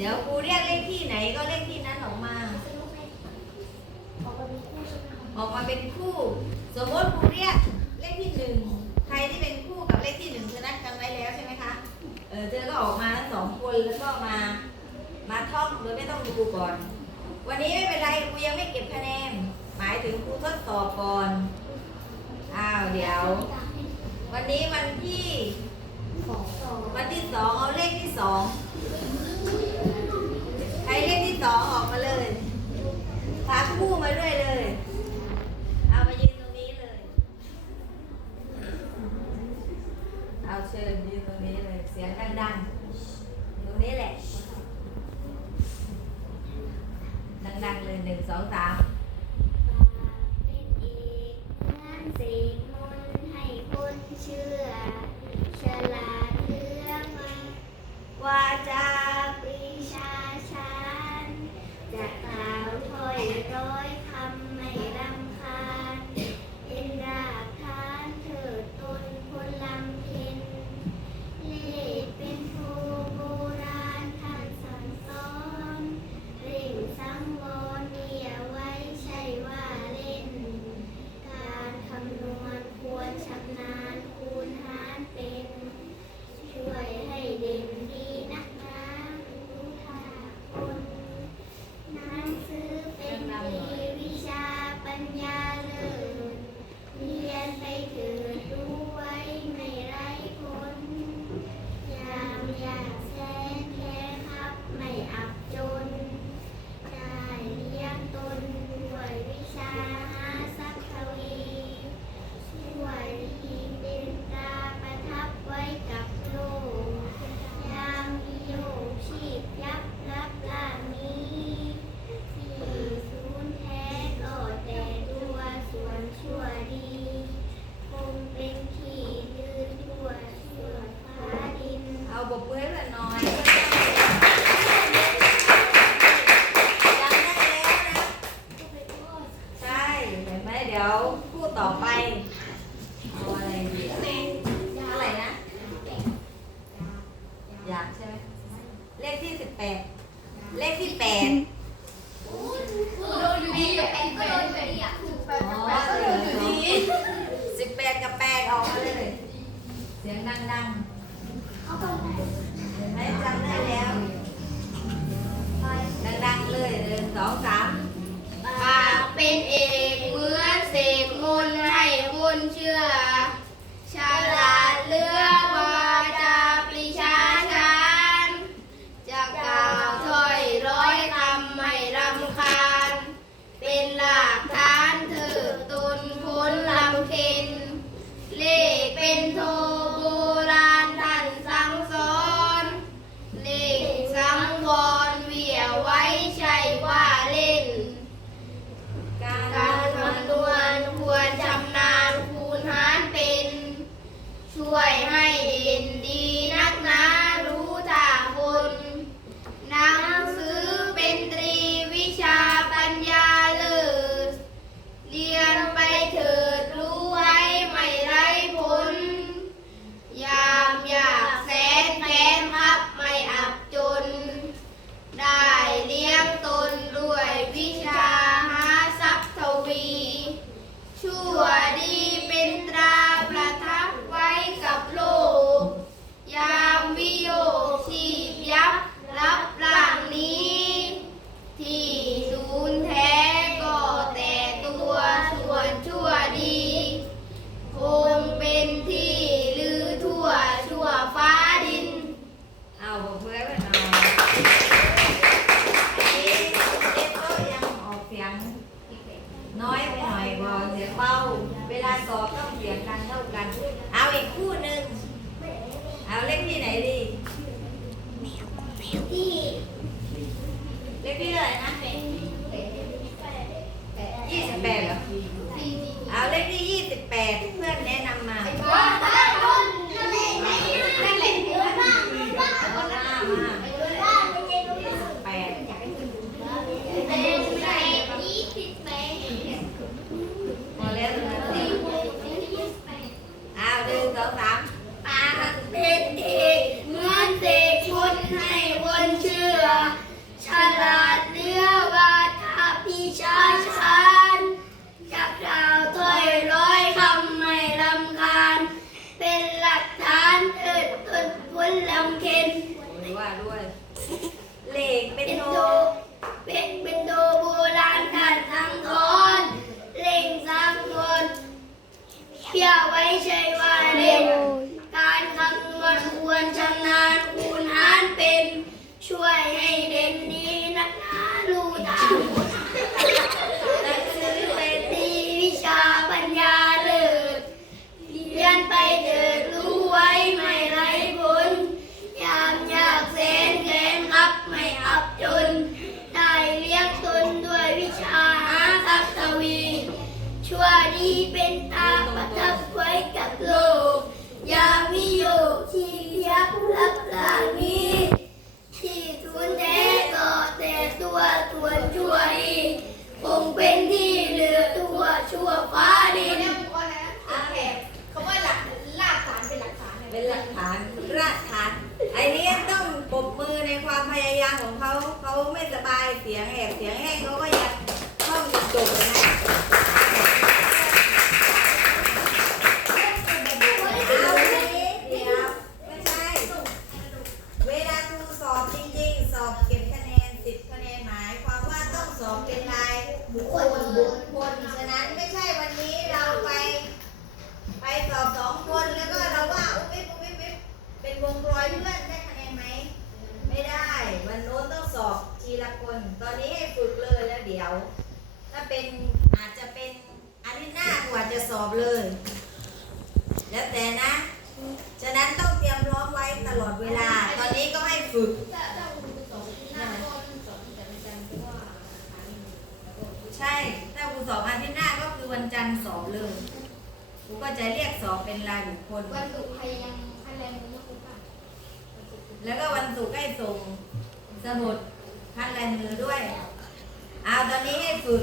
เดี๋ยวครูเรียกเลขที่ไหนก็เลขที่นั้นออกมาออกมาเป็นคู่ สมมติครูเรียกเลขที่หนึ่งใครที่เป็นคู่กับเลขที่หนึ่งเธอนัดกันไว้แล้วใช่ไหมคะเออเธอก็ออกมาทั้งสองคนแล้วก็มามาท่องโดยไม่ต้องดูก่อน วันนี้ไม่เป็นไรครูยังไม่เก็บคะแนนหมายถึงครูทดสอบก่อนอ้าวเดี๋ยว วันนี้วันที่วันที่สองเอาเลขที่สอง ใช้เลขที่สองออกมาเลย ดี๋ยวคู่ต่อไปอะไรดีอะอะไรนะ อยากใช่เลขที่สิบแปดเลขที่แปด มา เป็นหลักฐานรากฐานไอ้นี้ต้องปรบมือในความพยายามของเขาเขาไม่สบายเสียงแหบเสียงแห้งเขาก็ยังท่องจนจบเลยนะเอาทีนี้เดี๋ยวไม่ใช่ เวลาครูสอบจริงๆ สอบเก็บคะแนนสิบคะแนนหมายความว่าต้องสอบเป็นรายบุคคลบุคคลฉะนั้นไม่ใช่วันนี้เราไป สอบสองคนแล้วก็เราว่าอุ๊บปิ๊บอุ๊บปิ๊บปิ๊บเป็นวงรอยเพื่อนได้คะแนนไหมไม่ได้ วันโน้นต้องสอบทีละคน ตอนนี้ให้ฝึกเลยแล้วเดี๋ยว ถ้าเป็นอาจจะเป็นอาทิตย์หน้ากว่าจะสอบเลย แล้วแต่นะ ฉะนั้นต้องเตรียมพร้อมไว้ตลอดเวลา ตอนนี้ก็ให้ฝึกใช่ ถ้าครูสอบอาทิตย์หน้าก็คือวันจันทร์สอบเลย รูก็จะเรียกสอบเป็นรายบุคคล วันศุกร์ใครยังใครแรงมือไม่คุ้มป่ะแล้วก็วันศุกร์ให้ส่งสมุดพันลายมือด้วย เอาตอนนี้ให้ฝึก